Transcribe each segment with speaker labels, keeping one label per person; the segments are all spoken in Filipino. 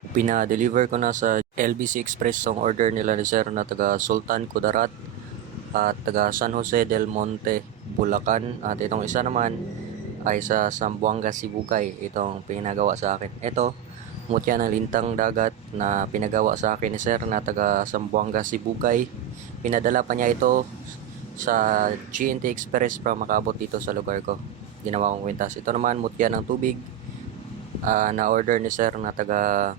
Speaker 1: Pina-deliver ko na sa LBC Express ang order nila ni sir na taga Sultan Kudarat at taga San Jose del Monte, Bulacan. At itong isa naman ay sa Zamboanga, Sibugay. Itong pinagawa sa akin. Ito, mutya ng lintang dagat na pinagawa sa akin ni sir na taga Zamboanga, Sibugay. Pinadala pa niya ito sa GNT Express para makabot dito sa lugar ko. Ginawa kong kwintas. Ito naman, mutya ng tubig ah, na order ni sir na taga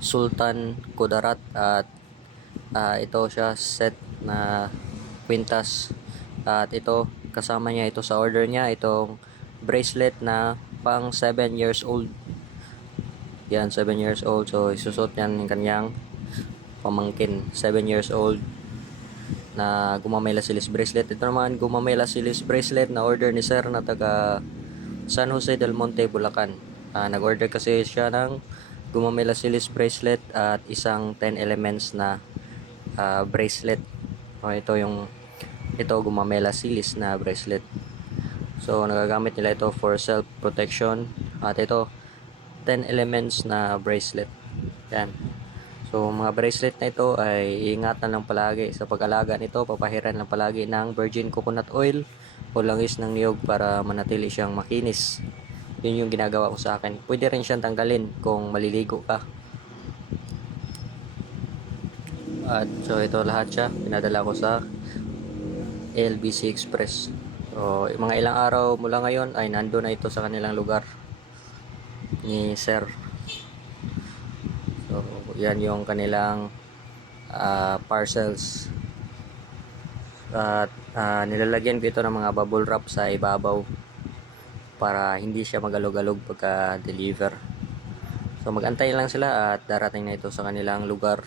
Speaker 1: Sultan Kudarat at ah, ito siya set na kwintas. At ito kasama niya ito sa order niya itong bracelet na pang 7 years old. Yan 7 years old. So isusot yan ng kanyang pamangkin. 7 years old na gumamela silis bracelet. Ito naman gumamela silis bracelet na order ni sir na taga San Jose del Monte, Bulacan. Ah, nag-order kasi siya ng gumamela silis bracelet at isang 10 elements na ah, bracelet. O, ito yung ito gumamela silis na bracelet. So nagagamit nila ito for self protection at ito 10 elements na bracelet. Yan. So mga bracelet na ito ay ingatan lang palagi sa pag-alaga nito, papahiran lang palagi ng virgin coconut oil o langis ng niyog para manatili siyang makinis. Yun yung ginagawa ko sa akin. Pwede rin siyang tanggalin kung maliligo ka. At so ito lahat siya, pinadala ko sa LBC Express. So mga ilang araw mula ngayon ay nando na ito sa kanilang lugar ni Sir. So yan yung kanilang ah, parcels. At ah, nilalagyan ko ito ng mga bubble wrap sa ibabaw para hindi siya magalog-alog pagka deliver. So magantay lang sila at darating na ito sa kanilang lugar